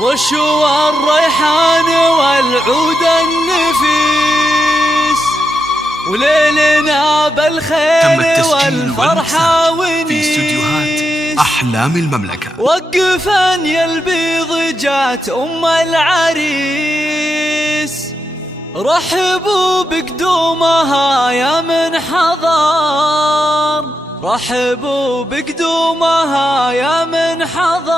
رشوى الريحان والعود النفيس، وليلنا بالخير والفرحة ونيس. في استديوهات أحلام المملكة. وقفن يا البيض جات أم العريس، رحبوا بقدومها يا من حضر، رحبوا بقدومها يا من حضر،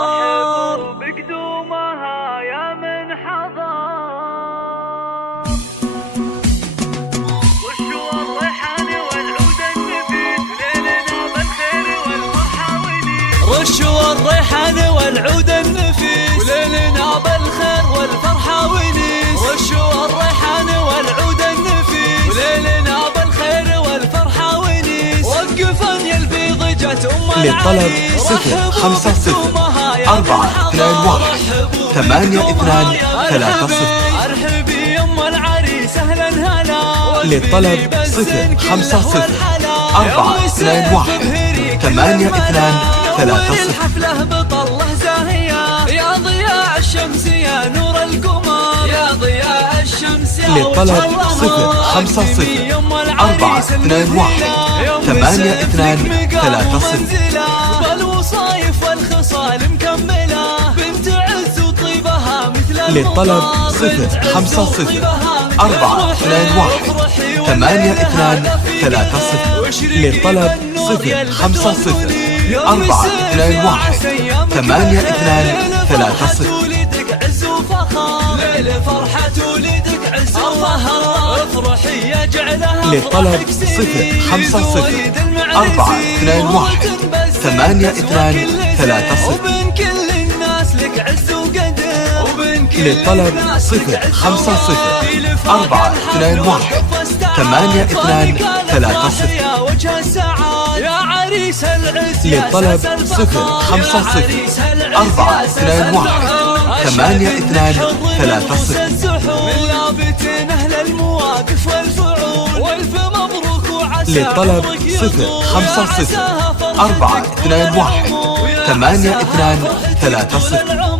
رحبوا بقدومها يا من حضر. رشوى الريحان والعود النفيس، ليلنا بالخير والفرحة ونيس. رشوى الريحان والعود النفيس، وليلنا بالخير والفرحة ونيس. رشوى الريحان والعود النفيس، وليلنا بالخير والفرحة ونيس. وقفن يا البيض جات أم العريس، 054-421-823. ارحبي يا ام العريس اهلا هلا. للطلب 054-421-823. حفله بطله زاهيه يا ضياء الشمس يا نور القمر، يا ضياء الشمس يا للطلب 054-421-823. بالوصايف والخصال مكمله، بنت عز وطيبها مثل للطلب 054-421-823. للطلب 055-421-823. ولدك عز وفخر، ليل فرحة ولدك عز وفخر، افرحي يا جعلها. للطلب 055-421-823. وبين كل الناس لك عز وقدر، وبين كل للطلب 055-421-823. يا وجه السعادة يا عريس العز. للطلب 055-421-823. من لابتين اهل المواقف والفعول، والف مبروك وعسى. للطلب 055-421-823.